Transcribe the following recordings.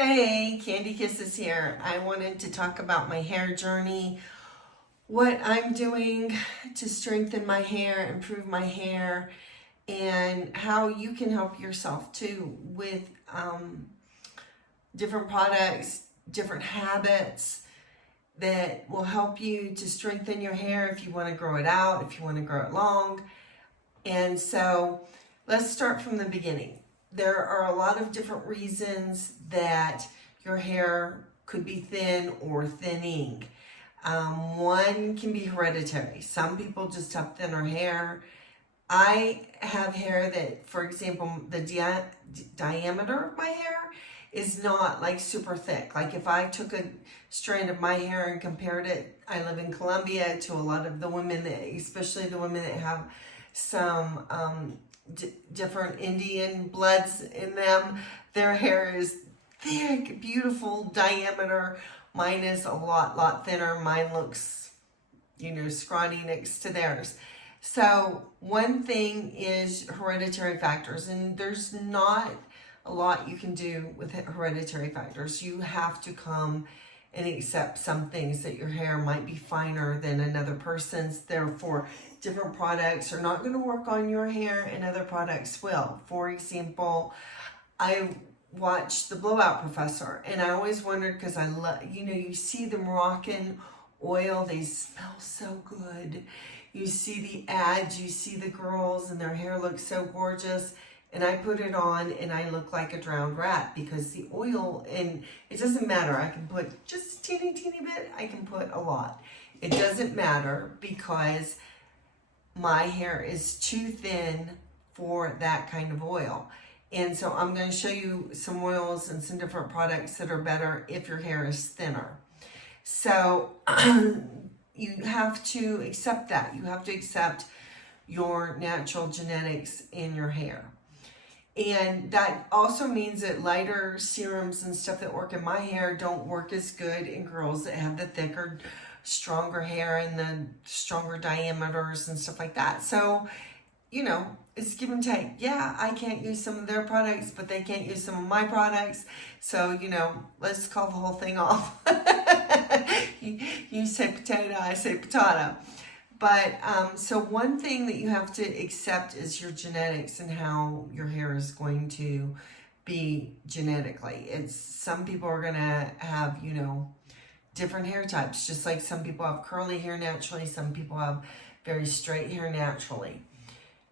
Hey, Candy Kisses here. I wanted to talk about my hair journey, what I'm doing to strengthen my hair, improve my hair, and how you can help yourself too with different products, different habits that will help you to strengthen your hair if you want to grow it out, if you want to grow it long. And so let's start from the beginning. There are a lot of different reasons that your hair could be thin or thinning. One can be hereditary. Some people just have thinner hair. I have hair that, for example, the diameter of my hair is not like super thick. Like if I took a strand of my hair and compared it, I live in Colombia, to a lot of the women, especially the women that have some different Indian bloods in them, their hair is thick, beautiful diameter. Mine is a lot thinner. Mine looks, scrawny next to theirs. So one thing is hereditary factors, and there's not a lot you can do with hereditary factors. You have to come and accept some things, that your hair might be finer than another person's. Therefore, different products are not going to work on your hair and other products will. For example, I watched The Blowout Professor, and I always wondered, because I love, you see the Moroccan oil, they smell so good. You see the ads, you see the girls, and their hair looks so gorgeous. And I put it on and I look like a drowned rat, because the oil, and it doesn't matter. I can put just a teeny bit. I can put a lot. It doesn't matter, because my hair is too thin for that kind of oil. And so I'm going to show you some oils and some different products that are better if your hair is thinner. So you have to accept that. You have to accept your natural genetics in your hair. And that also means that lighter serums and stuff that work in my hair don't work as good in girls that have the thicker, stronger hair and the stronger diameters and stuff like that. So, it's give and take. Yeah, I can't use some of their products, but they can't use some of my products. So, let's call the whole thing off. You say potato, I say potato. But so one thing that you have to accept is your genetics and how your hair is going to be genetically. Some people are going to have, different hair types, just like some people have curly hair naturally, some people have very straight hair naturally.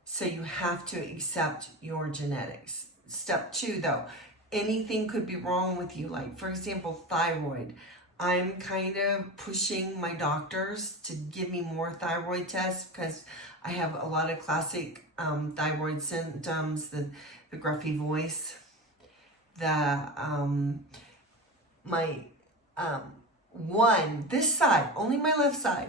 So you have to accept your genetics. Step 2, though, anything could be wrong with you. Like, for example, thyroid. I'm kind of pushing my doctors to give me more thyroid tests, because I have a lot of classic thyroid symptoms, the gruffy voice, this side, only my left side,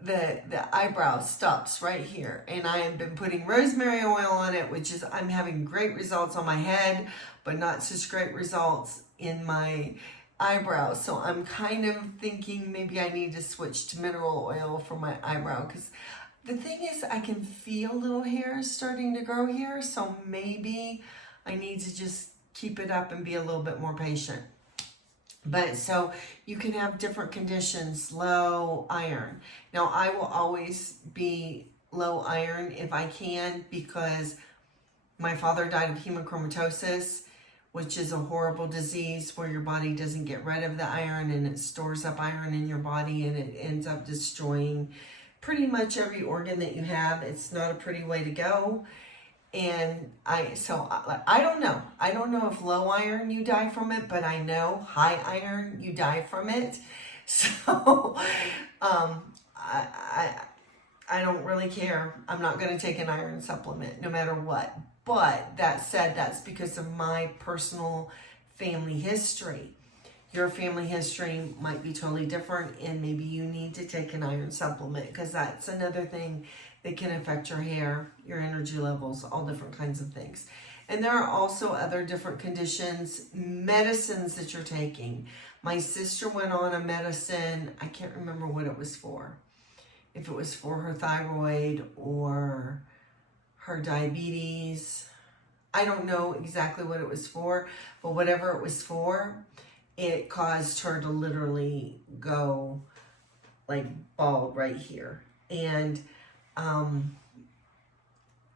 the eyebrow stops right here, and I have been putting rosemary oil on it, I'm having great results on my head, but not such great results in my eyebrows. So I'm kind of thinking maybe I need to switch to mineral oil for my eyebrow, because the thing is, I can feel little hairs starting to grow here, so maybe I need to just keep it up and be a little bit more patient. But so you can have different conditions. Low iron. Now, I will always be low iron if I can, because my father died of hemochromatosis, which is a horrible disease where your body doesn't get rid of the iron, and it stores up iron in your body, and it ends up destroying pretty much every organ that you have. It's not a pretty way to go. And I don't know. I don't know if low iron you die from it, but I know high iron you die from it. So I don't really care. I'm not going to take an iron supplement no matter what. But that said, that's because of my personal family history. Your family history might be totally different, and maybe you need to take an iron supplement, because that's another thing that can affect your hair, your energy levels, all different kinds of things. And there are also other different conditions, medicines that you're taking. My sister went on a medicine, I can't remember what it was for. If it was for her thyroid or her diabetes, I don't know exactly what it was for, but whatever it was for, it caused her to literally go like bald right here. And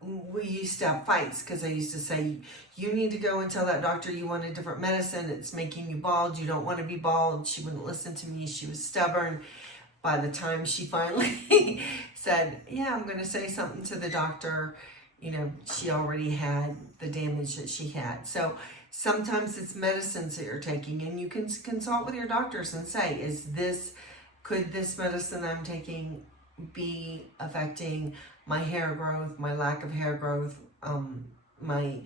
we used to have fights because I used to say, you need to go and tell that doctor you want a different medicine. It's making you bald. You don't want to be bald. She wouldn't listen to me. She was stubborn. By the time she finally said, yeah, I'm going to say something to the doctor, you know, she already had the damage that she had. So sometimes it's medicines that you're taking, and you can consult with your doctors and say, could this medicine I'm taking be affecting my hair growth, my lack of hair growth, my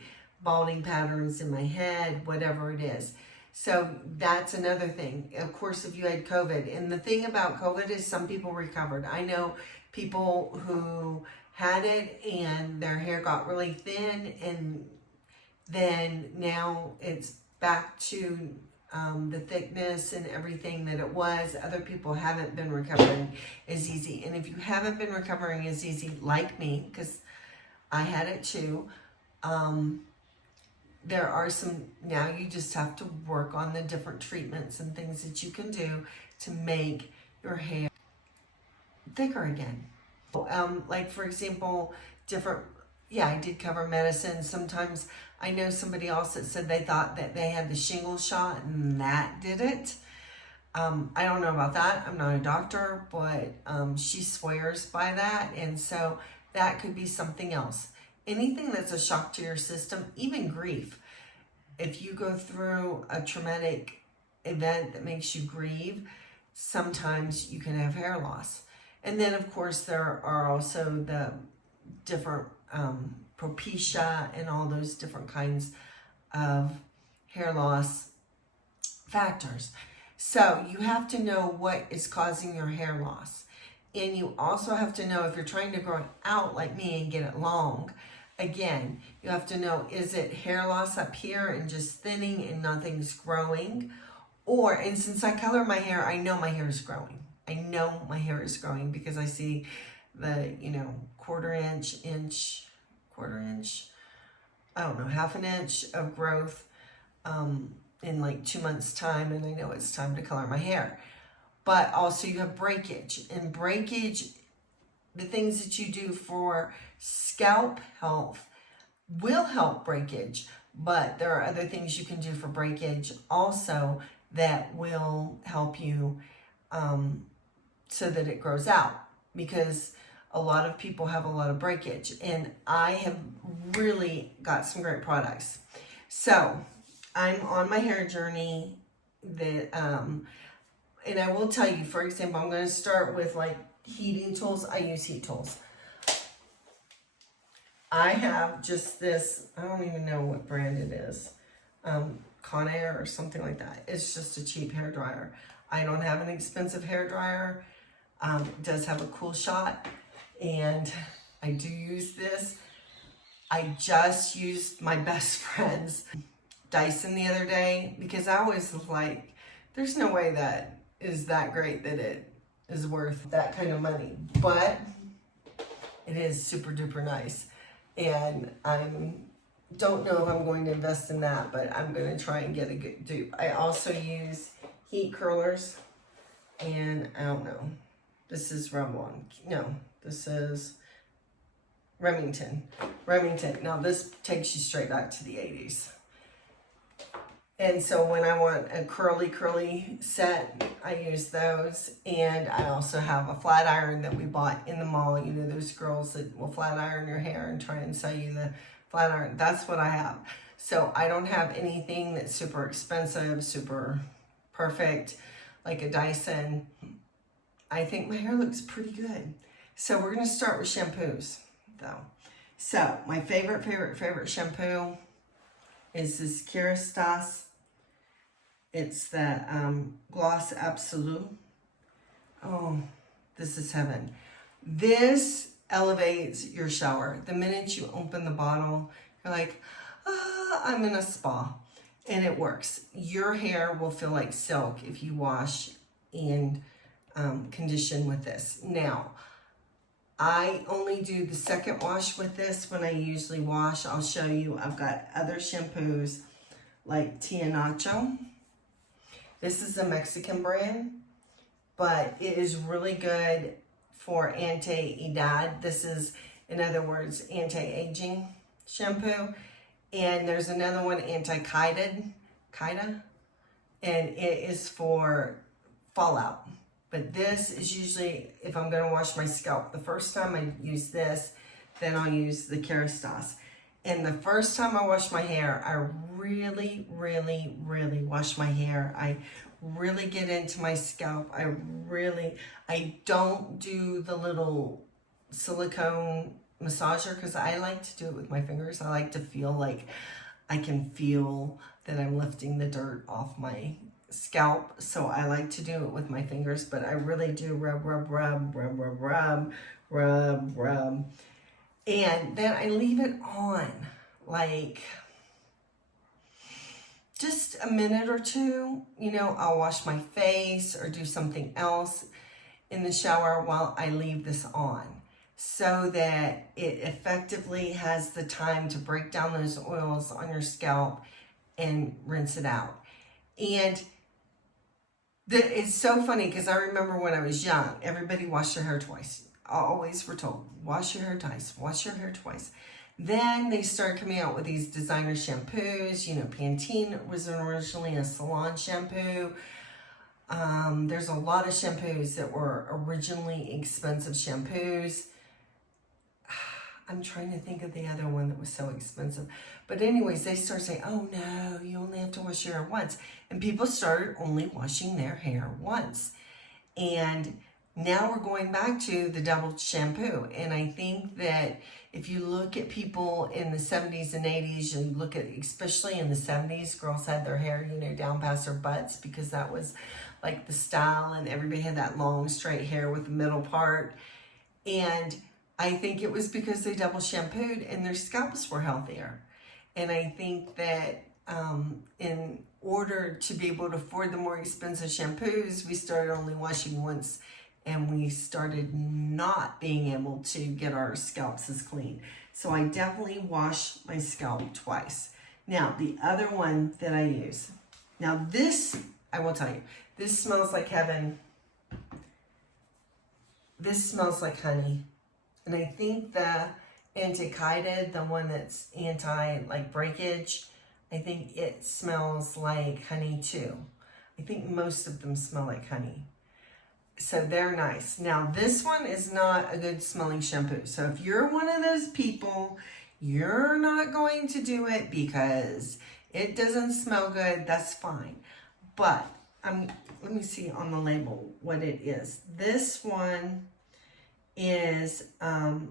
balding patterns in my head, whatever it is. So that's another thing. Of course, if you had COVID, and the thing about COVID is some people recovered. I know people who had it and their hair got really thin, and then now it's back to the thickness and everything that it was. Other people haven't been recovering as easy. And if you haven't been recovering as easy, like me, because I had it too, there are some, now you just have to work on the different treatments and things that you can do to make your hair thicker again. Like for example, I did cover medicine. Sometimes I know somebody else that said they thought that they had the shingles shot and that did it. I don't know about that. I'm not a doctor, but she swears by that. And so that could be something else. Anything that's a shock to your system, even grief. If you go through a traumatic event that makes you grieve, sometimes you can have hair loss. And then of course there are also the different propecia and all those different kinds of hair loss factors. So you have to know what is causing your hair loss. And you also have to know if you're trying to grow it out like me and get it long, again, you have to know, is it hair loss up here and just thinning and nothing's growing? Or, and since I color my hair, I know my hair is growing. I know my hair is growing because I see the, quarter inch, I don't know, half an inch of growth in like 2 months time, and I know it's time to color my hair. But also you have breakage, and breakage, the things that you do for scalp health will help breakage, but there are other things you can do for breakage also that will help you so that it grows out, because a lot of people have a lot of breakage, and I have really got some great products. So I'm on my hair journey that, and I will tell you, for example, I'm going to start with like heating tools. I use heat tools. I have just this, I don't even know what brand it is, Conair or something like that. It's just a cheap hair dryer. I don't have an expensive hair dryer. It does have a cool shot, and I do use this. I just used my best friend's Dyson the other day because I was like, there's no way that is that great that it is worth that kind of money, but it is super duper nice. And I don't know if I'm going to invest in that, but I'm going to try and get a good dupe. I also use heat curlers, and I don't know. This is Revlon. No, this is Remington. Now this takes you straight back to the 80s. And so when I want a curly set, I use those. And I also have a flat iron that we bought in the mall. You know, those girls that will flat iron your hair and try and sell you the flat iron. That's what I have. So I don't have anything that's super expensive, super perfect, like a Dyson. I think my hair looks pretty good. So we're going to start with shampoos, though. So my favorite shampoo is this Kerastase. It's the Gloss Absolu. Oh, this is heaven. This elevates your shower. The minute you open the bottle, you're like, I'm in a spa. And it works. Your hair will feel like silk if you wash and condition with this. Now, I only do the second wash with this when I usually wash. I'll show you. I've got other shampoos like Tia Nacho. This is a Mexican brand, but it is really good for anti-edad. This is, in other words, anti-aging shampoo. And there's another one, Anti-Chida, and it is for fallout. But this is usually, if I'm gonna wash my scalp, the first time I use this, then I'll use the Kerastase. And the first time I wash my hair, I really, really, really wash my hair. I really get into my scalp. I don't do the little silicone massager because I like to do it with my fingers. I like to feel like I can feel that I'm lifting the dirt off my scalp, so I like to do it with my fingers, but I really do rub, and then I leave it on like just a minute or two. You know, I'll wash my face or do something else in the shower while I leave this on, so that it effectively has the time to break down those oils on your scalp and rinse it out. And it's so funny because I remember when I was young, everybody washed their hair twice. Always were told, wash your hair twice, wash your hair twice. Then they started coming out with these designer shampoos. You know, Pantene was originally a salon shampoo. There's a lot of shampoos that were originally expensive shampoos. I'm trying to think of the other one that was so expensive. But anyways, they start saying, oh no, you only have to wash your hair once. And people started only washing their hair once. And now we're going back to the double shampoo. And I think that if you look at people in the 70s and 80s, and look at, especially in the 70s, girls had their hair, you know, down past their butts because that was like the style, and everybody had that long straight hair with the middle part. And I think it was because they double shampooed and their scalps were healthier. And I think that in order to be able to afford the more expensive shampoos, we started only washing once, and we started not being able to get our scalps as clean. So I definitely wash my scalp twice. Now, the other one that I use, now this, I will tell you, this smells like heaven. This smells like honey. And I think the Anti-Chida, the one that's breakage, I think it smells like honey too. I think most of them smell like honey. So they're nice. Now this one is not a good smelling shampoo. So if you're one of those people, you're not going to do it because it doesn't smell good, that's fine. But let me see on the label what it is. This one is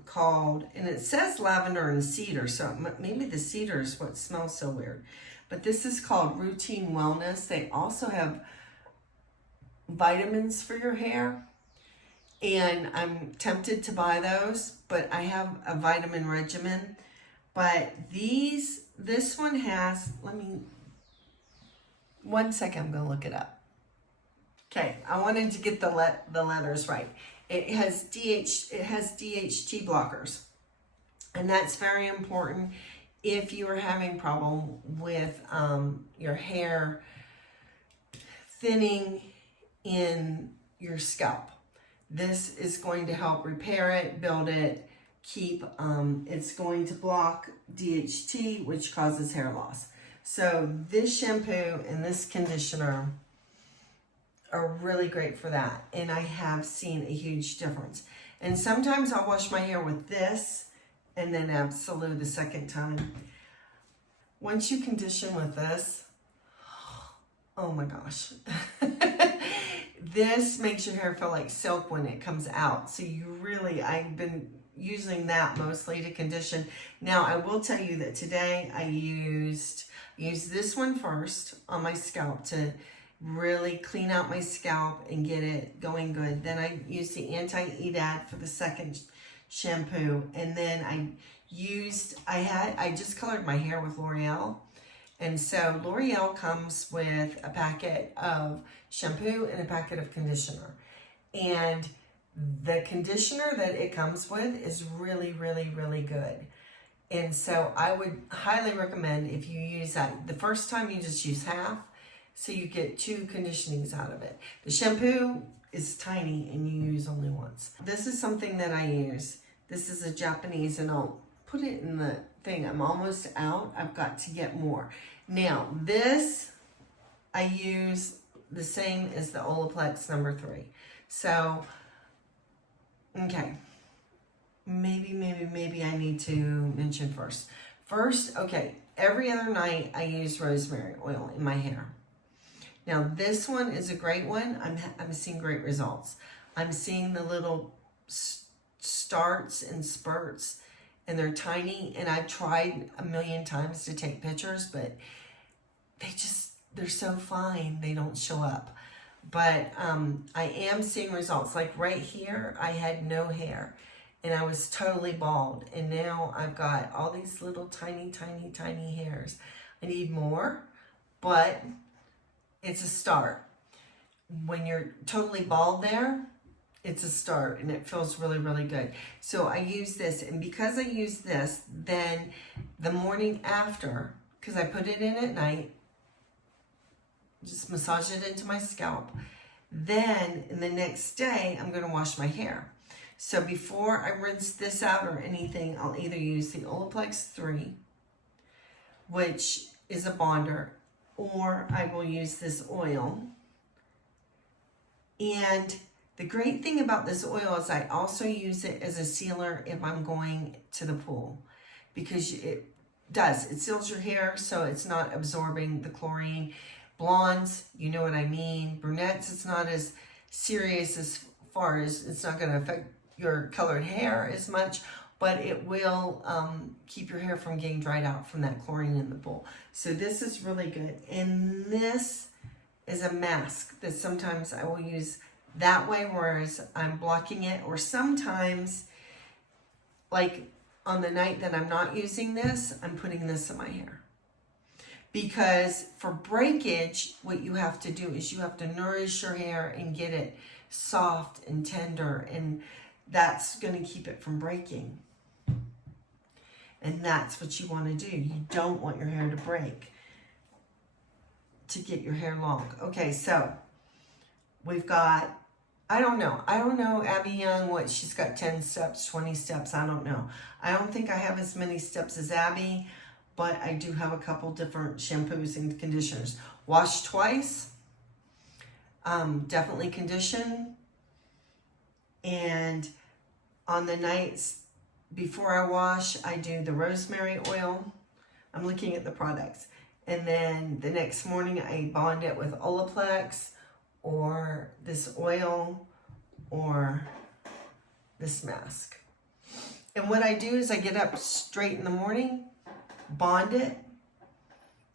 called, and it says lavender and cedar, so maybe the cedar is what smells so weird. But this is called Routine Wellness. They also have vitamins for your hair, and I'm tempted to buy those, but I have a vitamin regimen. But this one has, one second, I'm gonna look it up. Okay, I wanted to get the letters right. It has DHT blockers, and that's very important if you are having problem with your hair thinning in your scalp. This is going to help repair it, build it, it's going to block DHT, which causes hair loss. So this shampoo and this conditioner are really great for that, and I have seen a huge difference. And sometimes I'll wash my hair with this and then Absolute the second time. Once you condition with this, oh my gosh. This makes your hair feel like silk when it comes out. So I've been using that mostly to condition. Now I will tell you that today I used this one first on my scalp to really clean out my scalp and get it going good. Then I used the Anti-Edad for the second shampoo, and then I just colored my hair with L'Oreal. And so L'Oreal comes with a packet of shampoo and a packet of conditioner. And The conditioner that it comes with is really, really, really good. And so I would highly recommend if you use that. The first time you just use half, so you get 2 conditionings out of it. The shampoo is tiny and you use only once. This is something that I use. This is a Japanese, and I'll put it in the thing. I'm almost out. I've got to get more. Now, this I use the same as the Olaplex number 3. So, okay. Maybe I need to mention first. First, okay, every other night I use rosemary oil in my hair. Now, this one is a great one. I'm seeing great results. I'm seeing the little starts and spurts, and they're tiny, and I've tried a million times to take pictures, but they're so fine, they don't show up. But I am seeing results. Like right here, I had no hair, and I was totally bald, and now I've got all these little tiny hairs. I need more, but it's a start. When you're totally bald there, it's a start, and it feels really, really good. So I use this, and because I use this, then the morning after, because I put it in at night, just massage it into my scalp. Then, in the next day, I'm going to wash my hair. So before I rinse this out or anything, I'll either use the Olaplex 3, which is a bonder, or I will use this oil. And the great thing about this oil is I also use it as a sealer if I'm going to the pool, because it seals your hair so it's not absorbing the chlorine. Blondes, you know what I mean. Brunettes, it's not as serious as far as it's not going to affect your colored hair as much, but it will keep your hair from getting dried out from that chlorine in the pool. So this is really good. And this is a mask that sometimes I will use that way, whereas I'm blocking it, or sometimes, like on the night that I'm not using this, I'm putting this in my hair. Because for breakage, what you have to do is you have to nourish your hair and get it soft and tender, and that's going to keep it from breaking. And that's what you want to do. You don't want your hair to break to get your hair long. Okay, so we've got, I don't know, Abby Young, what she's got 10 steps, 20 steps, I don't know. I don't think I have as many steps as Abby, but I do have a couple different shampoos and conditioners. Wash twice, definitely condition, and on the nights before I wash, I do the rosemary oil. I'm looking at the products. And then the next morning, I bond it with Olaplex, or this oil, or this mask. And what I do is I get up straight in the morning, bond it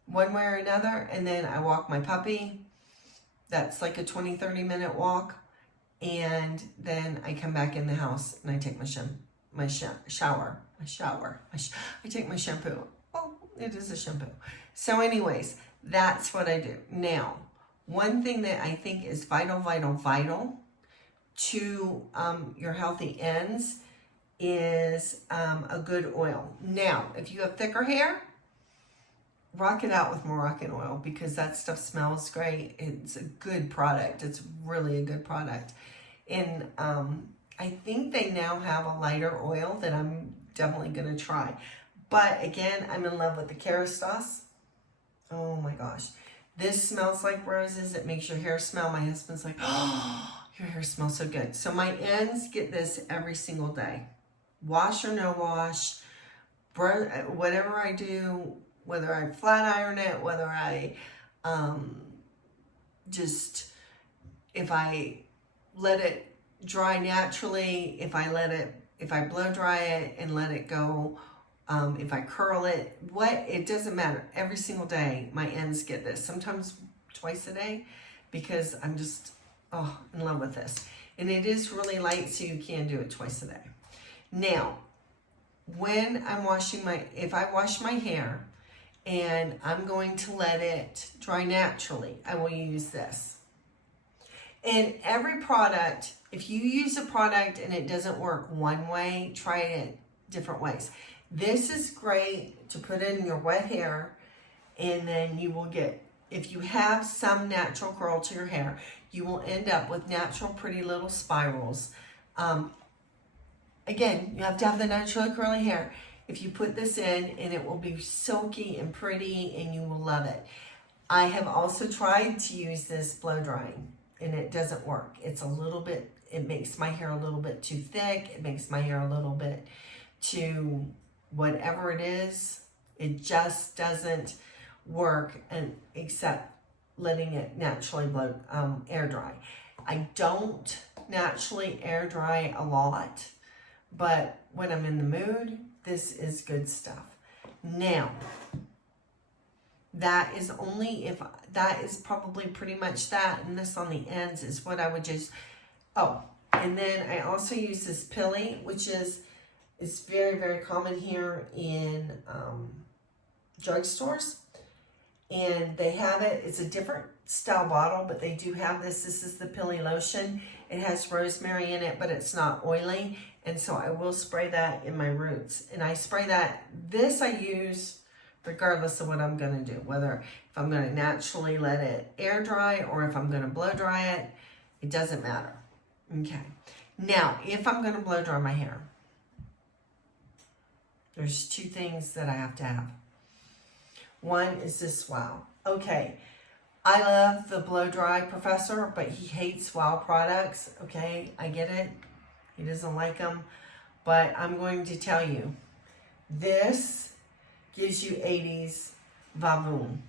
one way or another, and then I walk my puppy. That's like a 20-30 minute walk, and then I come back in the house and I take my shower. I take my shampoo. Oh, it is a shampoo. So anyways, that's what I do. Now, one thing that I think is vital to your healthy ends is a good oil. Now, if you have thicker hair, rock it out with Moroccan oil, because that stuff smells great. It's a good product. It's really a good product. And I think they now have a lighter oil that I'm definitely going to try. But again, I'm in love with the Kerastase. Oh my gosh. This smells like roses. It makes your hair smell. My husband's like, oh, your hair smells so good. So my ends get this every single day. Wash or no wash, whatever I do, whether I flat iron it, whether I if I let it dry naturally, if I blow dry it and let it go, if I curl it, it doesn't matter. Every single day, my ends get this. Sometimes twice a day, because I'm just, in love with this. And it is really light, so you can do it twice a day. Now, when if I wash my hair and I'm going to let it dry naturally, I will use this. And every product if you use a product and it doesn't work one way, try it different ways. This is great to put in your wet hair, and then you will get, if you have some natural curl to your hair, you will end up with natural pretty little spirals. Again, you have to have the naturally curly hair. If you put this in, and it will be silky and pretty, and you will love it. I have also tried to use this blow drying, and it doesn't work. It's a little bit, it makes my hair a little bit too thick. It makes my hair a little bit too whatever it is. It just doesn't work, and except letting it naturally blow, air dry. I don't naturally air dry a lot, but when I'm in the mood, this is good stuff. Now, that is only if, that is probably pretty much that, and this on the ends is what I would just, oh, and then I also use this Pilly, which is very, very common here in drugstores. And they have it, it's a different style bottle, but they do have this. This is the Pilly lotion. It has rosemary in it, but it's not oily. And so I will spray that in my roots. And I spray that, this I use regardless of what I'm gonna do. Whether if I'm gonna naturally let it air dry or if I'm gonna blow dry it, it doesn't matter. Okay. Now, if I'm gonna blow dry my hair, there's two things that I have to have. One is this Wow. Okay, I love the blow dry professor, but he hates Wow products. Okay, I get it. He doesn't like them. But I'm going to tell you, this gives you 80s Vavoom.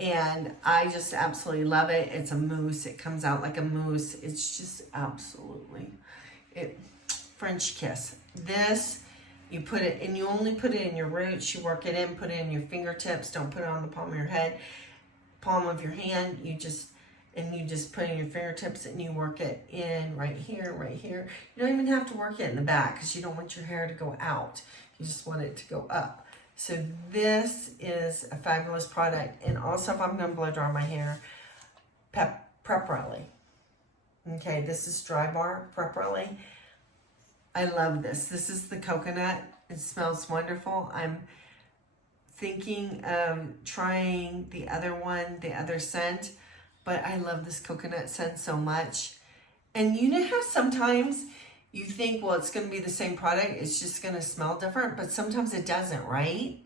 And I just absolutely love it. It's a mousse. It comes out like a mousse. It's just absolutely, French kiss. This, you put it, and you only put it in your roots. You work it in, put it in your fingertips. Don't put it on the palm of your head, palm of your hand. You just put it in your fingertips and you work it in right here, right here. You don't even have to work it in the back because you don't want your hair to go out. You just want it to go up. So this is a fabulous product. And also if I'm going to blow dry my hair, Prep-Rally. Okay, this is Drybar Prep-Rally. I love this. This is the coconut. It smells wonderful. I'm thinking of trying the other one, the other scent, but I love this coconut scent so much. And you know how sometimes you think, well, it's going to be the same product. It's just going to smell different, but sometimes it doesn't, right?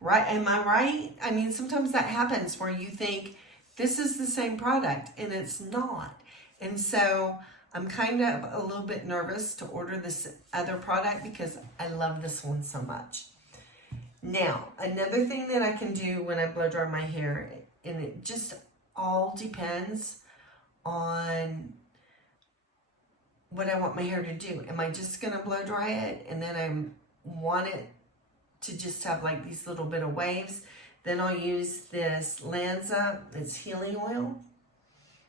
Right? Am I right? I mean, sometimes that happens where you think this is the same product and it's not. And so I'm kind of a little bit nervous to order this other product because I love this one so much. Now, another thing that I can do when I blow dry my hair, and it just all depends on what I want my hair to do. Am I just going to blow dry it and then I want it to just have like these little bit of waves? Then I'll use this Lanza, it's healing oil,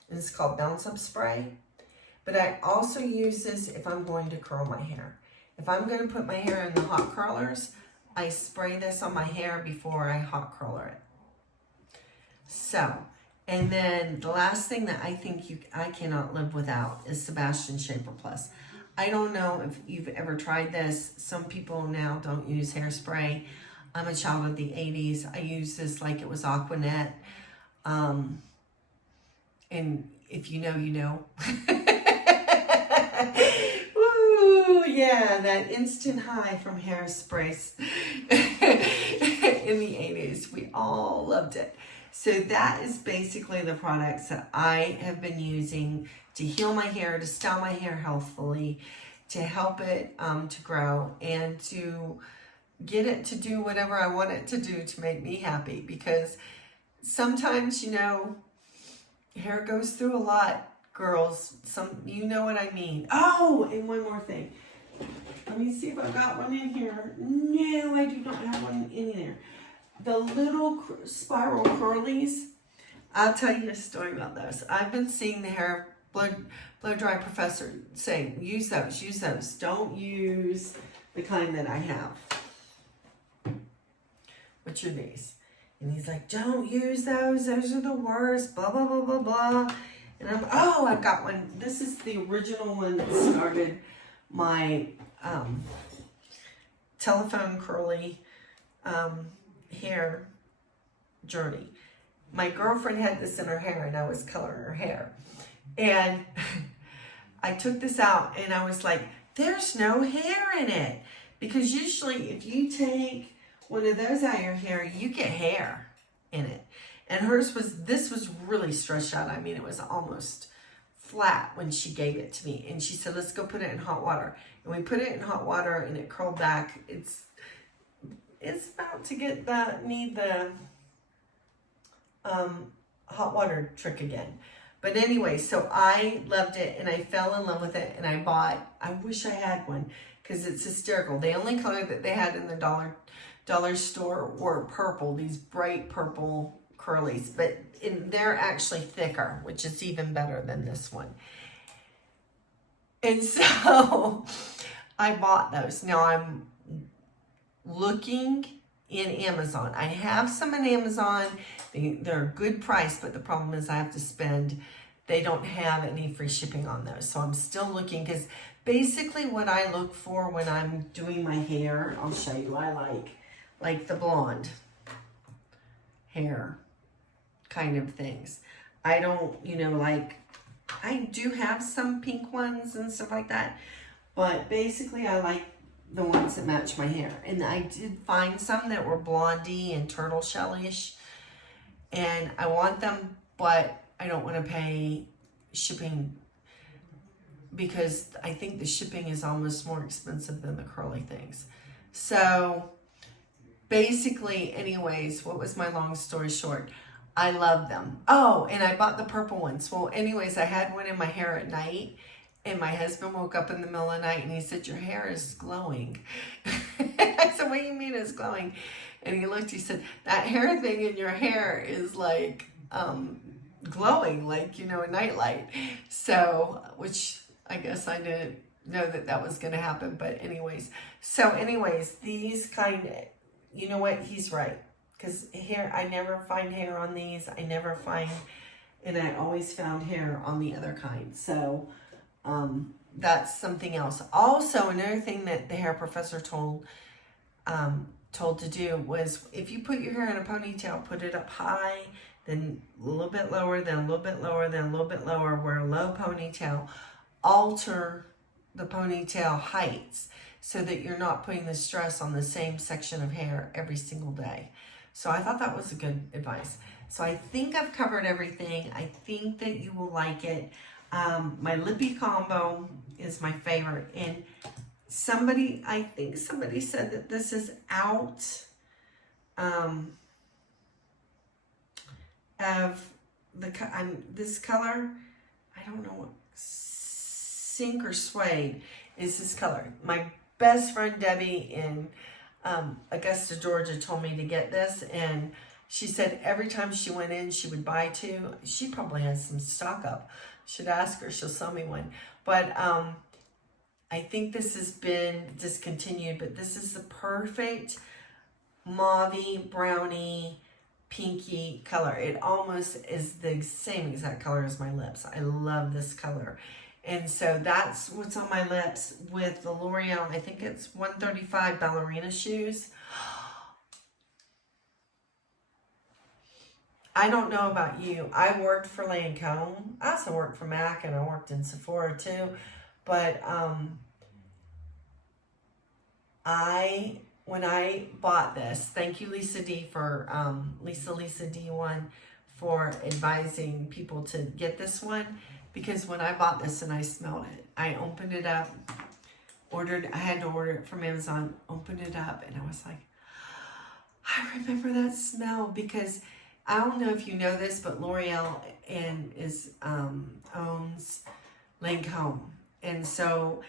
and it's called Bounce Up Spray. But I also use this if I'm going to curl my hair. If I'm going to put my hair in the hot curlers, I spray this on my hair before I hot curler it. So, and then the last thing that I think I cannot live without is Sebastian Shaper Plus. I don't know if you've ever tried this. Some people now don't use hairspray. I'm a child of the 80s. I use this like it was Aquanet. And if you know, you know. Woo, yeah, that instant high from Hairspray in the 80s. We all loved it. So that is basically the products that I have been using to heal my hair, to style my hair healthfully, to help it to grow, and to get it to do whatever I want it to do to make me happy. Because sometimes, you know, hair goes through a lot, girls. You know what I mean. Oh, and one more thing. Let me see if I've got one in here. No, I do not have one in there. The little spiral curlies, I'll tell you a story about those. I've been seeing the hair blow dry professor say, use those, use those. Don't use the kind that I have, which are these. And he's like, don't use those. Those are the worst, blah, blah, blah, blah, blah. And I've got one. This is the original one that started my telephone curly hair journey. My girlfriend had this in her hair and I was coloring her hair. And I took this out and I was like, there's no hair in it. Because usually if you take one of those out of your hair, you get hair in it. And this was really stretched out. I mean, it was almost flat when she gave it to me. And she said, let's go put it in hot water. And we put it in hot water and it curled back. It's about to need the hot water trick again. But anyway, so I loved it and I fell in love with it and I wish I had one because it's hysterical. The only color that they had in the dollar store were purple, these bright purple curlies, but they're actually thicker, which is even better than this one. And so I bought those. Now I'm looking in Amazon. I have some in Amazon. They're a good price, but the problem is I have to spend. They don't have any free shipping on those. So I'm still looking because basically what I look for when I'm doing my hair, I'll show you, I like the blonde hair kind of things. I don't, I do have some pink ones and stuff like that, but basically I like the ones that match my hair. And I did find some that were blondie and turtle shellish, and I want them, but I don't want to pay shipping because I think the shipping is almost more expensive than the curly things. So basically, anyways, what was my long story short? I love them. Oh, and I bought the purple ones. Well, anyways, I had one in my hair at night, and my husband woke up in the middle of the night and he said, your hair is glowing. I said, what do you mean it's glowing? And he looked, he said, that hair thing in your hair is like glowing, like, a nightlight. So, which I guess I didn't know that was going to happen. But anyways, these kind of, you know what? He's right. Because hair, I never find hair on these. And I always found hair on the other kind. So, that's something else. Also, another thing that the hair professor told to do was if you put your hair in a ponytail, put it up high, then a little bit lower, then a little bit lower, then a little bit lower, wear a low ponytail, alter the ponytail heights so that you're not putting the stress on the same section of hair every single day. So I thought that was a good advice. So I think I've covered everything. I think that you will like it. My Lippy combo is my favorite. And I think somebody said that this is out of this color. I don't know what, Sink or Suede is this color. My best friend Debbie in Augusta, Georgia told me to get this, and she said every time she went in, she would buy two. She probably has some stock up. Should ask her, she'll sell me one. But I think this has been discontinued, but this is the perfect mauve-y, brownie, pinky color. It almost is the same exact color as my lips. I love this color. And so that's what's on my lips with the L'Oreal, I think it's 135 ballerina shoes. I don't know about you. I worked for Lancome. I also worked for MAC, and I worked in Sephora too. But when I bought this, thank you Lisa D for Lisa D1 for advising people to get this one, because when I bought this and I smelled it, I opened it up, I had to order it from Amazon, opened it up, and I was like, I remember that smell, because I don't know if you know this, but L'Oreal owns Lancome. And so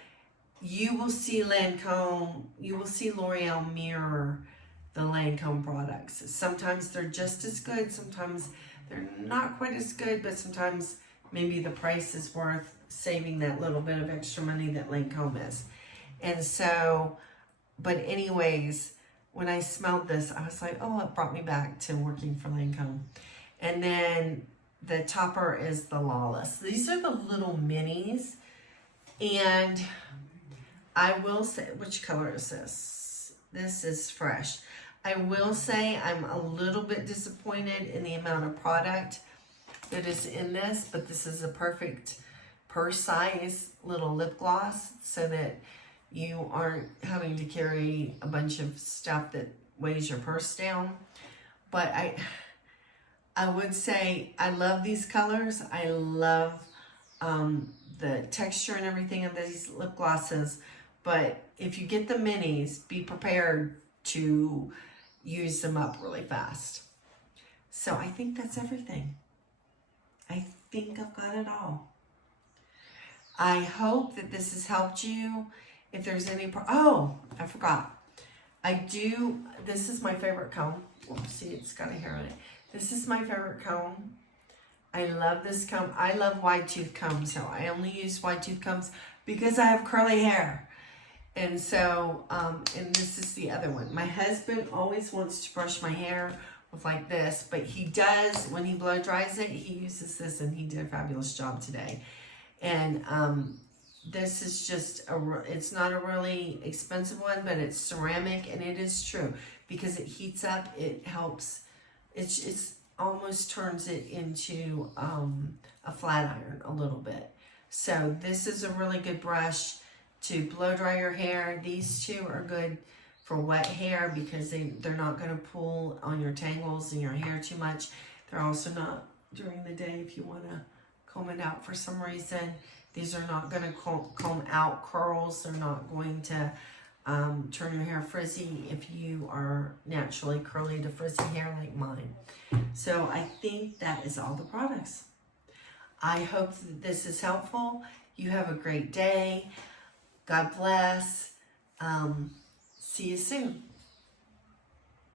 you will see L'Oreal mirror the Lancome products. Sometimes they're just as good, sometimes they're not quite as good, but sometimes maybe the price is worth saving that little bit of extra money that Lancome is. And so, but anyways, when I smelled this, I was like, oh, it brought me back to working for Lancome. And then the topper is the Lawless. These are the little minis. And I will say, which color is this? This is fresh. I will say I'm a little bit disappointed in the amount of product that is in this, but this is a perfect purse size little lip gloss so that you aren't having to carry a bunch of stuff that weighs your purse down. But I would say I love these colors. I love the texture and everything of these lip glosses. But if you get the minis, be prepared to use them up really fast. So I think that's everything. I think I've got it all. I hope that this has helped you. If there's any, oh, I forgot. This is my favorite comb. See, it's got a hair on it. This is my favorite comb. I love this comb. I love wide tooth combs, so I only use wide tooth combs because I have curly hair. And so, and this is the other one. My husband always wants to brush my hair with like this, but he does, when he blow dries it, he uses this, and he did a fabulous job today. And this is just, it's not a really expensive one, but it's ceramic, and it is true. Because it heats up, it helps, it's almost turns it into a flat iron a little bit. So this is a really good brush to blow dry your hair. These two are good for wet hair because they're not going to pull on your tangles in your hair too much. They're also not during the day if you want to comb it out for some reason. These are not going to comb out curls. They're not going to turn your hair frizzy if you are naturally curly to frizzy hair like mine. So I think that is all the products. I hope that this is helpful. You have a great day. God bless. See you soon.